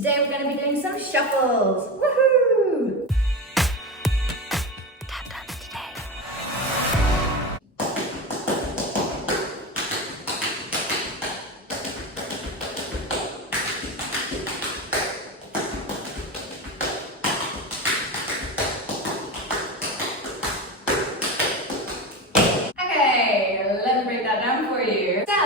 Today we're going to be doing some shuffles. Woohoo! Tap dance today. Okay, let me break that down for you. So,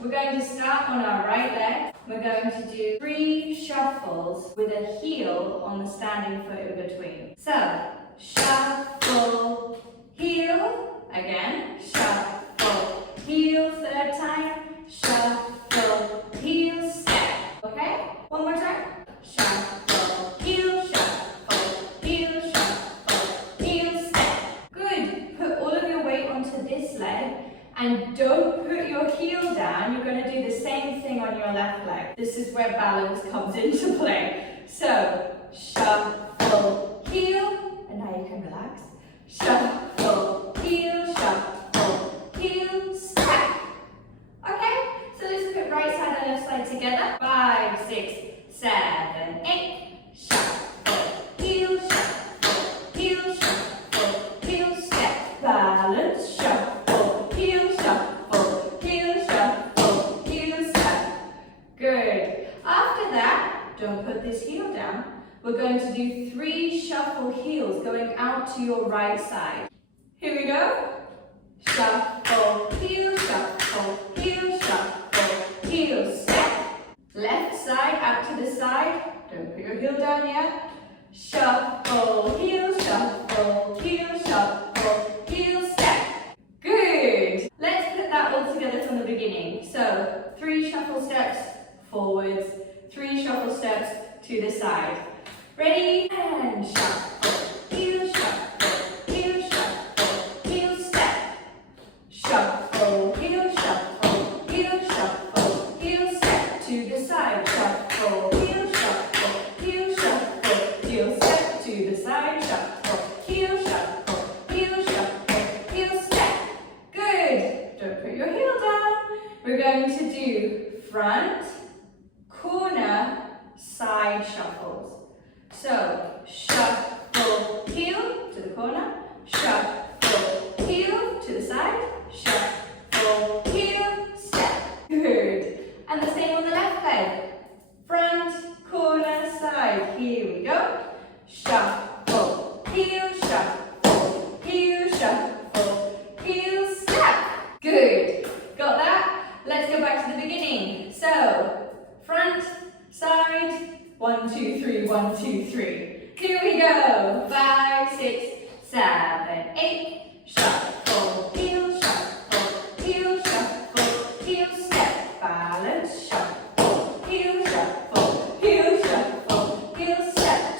we're going to start on our right leg. We're going to do 3 shuffles with a heel on the standing foot in between. So, shuffle, heel, again, shuffle, heel, third time, shuffle, heel, step. Okay? One more time. Shuffle, heel, step. Good. Put all of your weight onto this leg. And don't put your heel down, you're going to do the same thing on your left leg. This is where balance comes into play. So, shuffle, heel, and now you can relax. Shuffle, heel, step. Okay, so let's put right side and left side together. 5, 6, 7, 8. Shuffle, heel, step. Balance, shuffle. Good. After that, don't put this heel down. We're going to do 3 shuffle heels going out to your right side. Here we go. Shuffle, heel, step. Left side out to the side. Don't put your heel down yet. Shuffle, heel, step. Good. Let's put that all together from the beginning. So, 3 shuffle steps forwards, 3 shuffle steps to the side. Ready? And shuffle, heel, step. Shuffle, heel, step to the side. Shuffle, heel, step to the side. Shuffle, heel, step. Good. Don't put your heel down. We're going to do front, corner, side shuffles. So, shuffle, heel to the corner, shuffle, heel to the side, shuffle, heel, step. Good. And the same on the left leg. Front, corner, side. Here we go. Shuffle, heel, step. Good. Got that? Let's go back to the beginning. So, front, side, 1, 2, 3, 1, 2, 3. Here we go. 5, 6, 7, 8. Shuffle, heel, step. Balance, shuffle, heel, step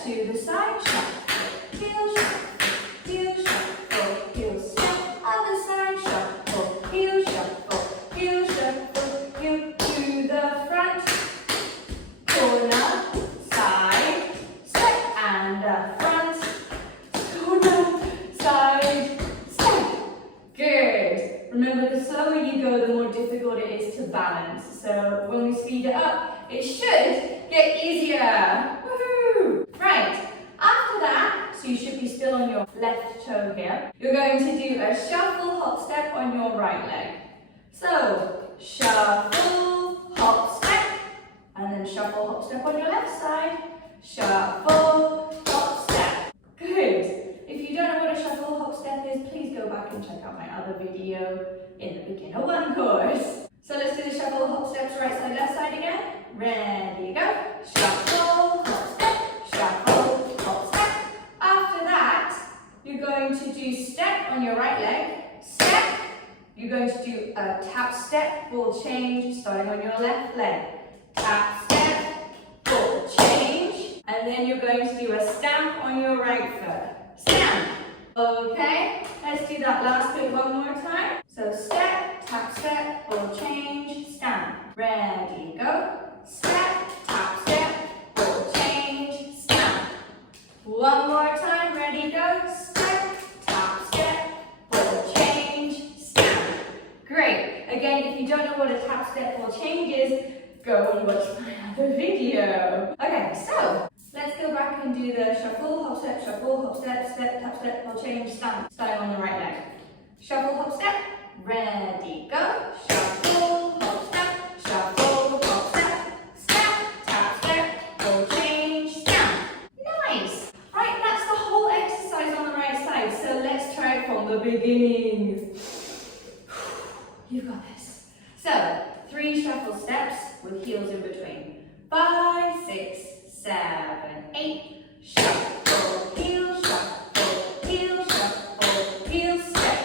to the side. Shuffle, heel, step. Other side, shuffle, heel, to the front, corner, side, step, and front, corner, side, step. Good. Remember, the slower you go, the more difficult it is to balance. So when we speed it up, it should get easier. Woohoo! Right. After that, so you should be still on your left toe here, you're going to do a shuffle hop step on your right leg. So, shuffle, hop, step, and then shuffle, hop, step on your left side. Shuffle, hop, step. Good. If you don't know what a shuffle, hop, step is, please go back and check out my other video in the Beginner 1 course. So let's do the shuffle, hop, steps, right side, left side again. Ready, go. Shuffle, hop, step, shuffle, hop, step. After that, you're going to do step on your right leg, step. You're going to do a tap step, ball change, starting on your left leg. Tap step, ball change, and then you're going to do a stamp on your right foot. Stamp. Okay, let's do that last bit one more time. So step, tap step, ball change, stamp. Ready, go. Step, tap step, ball change, stamp. One more time, ready, go. Step, tap step, ball change, stamp. Great. Again, if you don't know what a tap step ball change is, go and watch my other video. Okay, hop, step, step, tap, step, ball change, stamp. Starting on the right leg. Shuffle, hop, step. Ready, go. Shuffle, hop, step. Shuffle, hop, step. Step, tap, step, ball change, stamp. Nice. Right, that's the whole exercise on the right side. So let's try it from the beginning. You've got this. So 3 shuffle steps with heels in between. 5, 6, 7, 8. Shuffle, heel, shuffle, heel, shuffle, heel, step.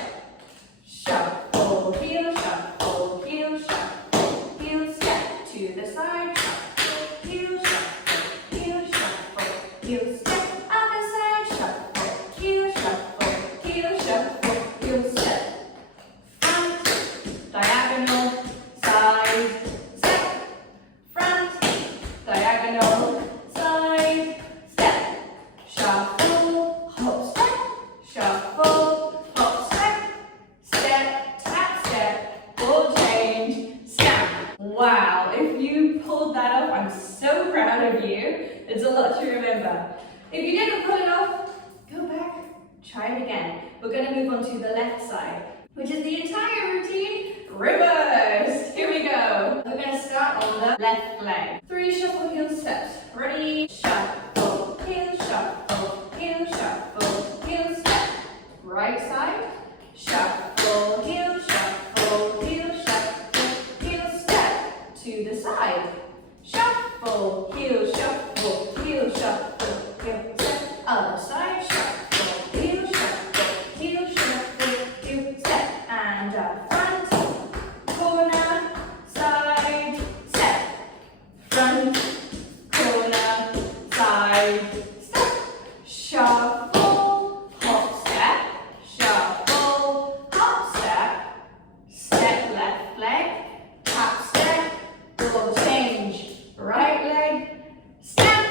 Shuffle, heel, shuffle, heel, shuffle, heel, step. To the side, shuffle, heel, shuffle, heel, shuffle, heel, step. Other side, shuffle, heel, shuffle, heel, shuffle, heel, step. Front, diagonal, side, step. Front, diagonal, side, step. Shuffle, hop, step. Shuffle, hop, step. Step, tap, step, ball change, stamp. Wow, if you pulled that off, I'm so proud of you. It's a lot to remember. If you didn't pull it off, go back, try it again. We're going to move on to the left side, which is the entire routine reversed. Here we go. We're going to start on the left leg. 3 shuffle heel steps. Ready? Shuffle, heel, shuffle, heel, shuffle, heel, step. Right side. Shuffle, heel, shuffle, heel, shuffle, heel, step. To the side. Shuffle, heel, shuffle, heel, shuffle, heel, step. Other side. Shuffle, heel, shuffle, heel, shuffle, heel, step. And front, corner, side, step. Front, corner, side, step. Shuffle, hop, step. Shuffle, hop, step. Step left leg, tap step, ball change. Right leg, stamp,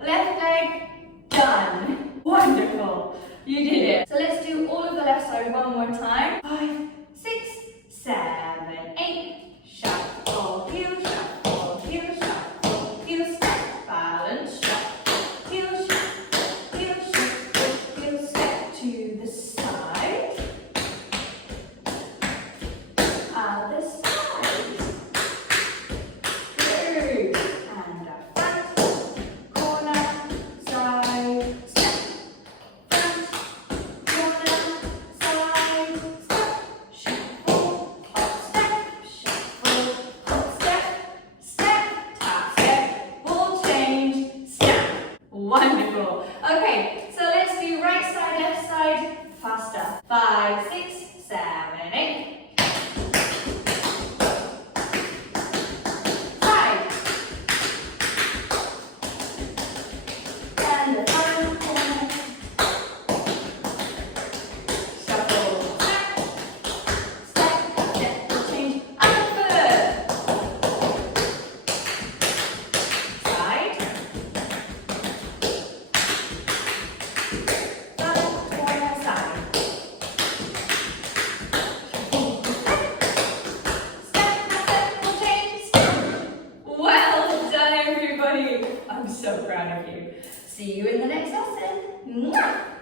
left leg, done. Wonderful, you did it. So let's do all of the left side one more time. 5, 6, 7, 8. Shuffle, heel, shuffle, heel, shuffle, heel, step. Balance, shuffle, heel, shuffle, heel, shuffle, heel, step. To the side. Other side. Through. And front, corner, side, step. Front, corner, side, step. Shuffle, hop, step. Shuffle, hop, step. Step, tap, step. Ball change, stamp. Wonderful. Okay, so let's do right side, left side, faster. 5, 6, 7, 8. Side. And the final corner. Shuffle, step, step, step, ball change, other foot. Side. Front, corner, side. Step, step, ball change, step. Well done, everybody. I'm so proud of you. See you in the next lesson. Mwah!